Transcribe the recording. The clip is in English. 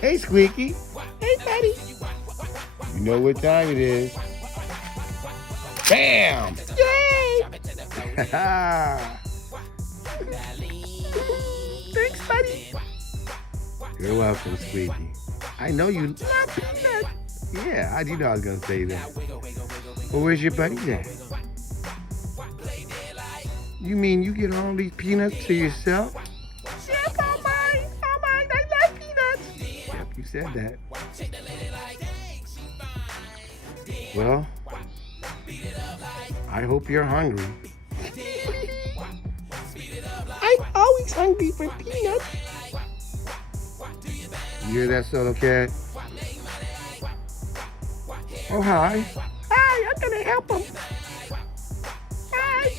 Hey, Squeaky. Hey, buddy. You know what time it is. Bam! Yay! Thanks, buddy. You're welcome, Squeaky. I know you love peanuts. Yeah, how'd you know I was going to say that? Well, where's your buddy at? You mean you get all these peanuts to yourself? Yes, all mine. All mine. I love peanuts. Yep, you said that. Well, I hope you're hungry. I'm always hungry for peanuts. You hear that, solo cat? Oh, hi. Hi, I'm gonna help him. Hi.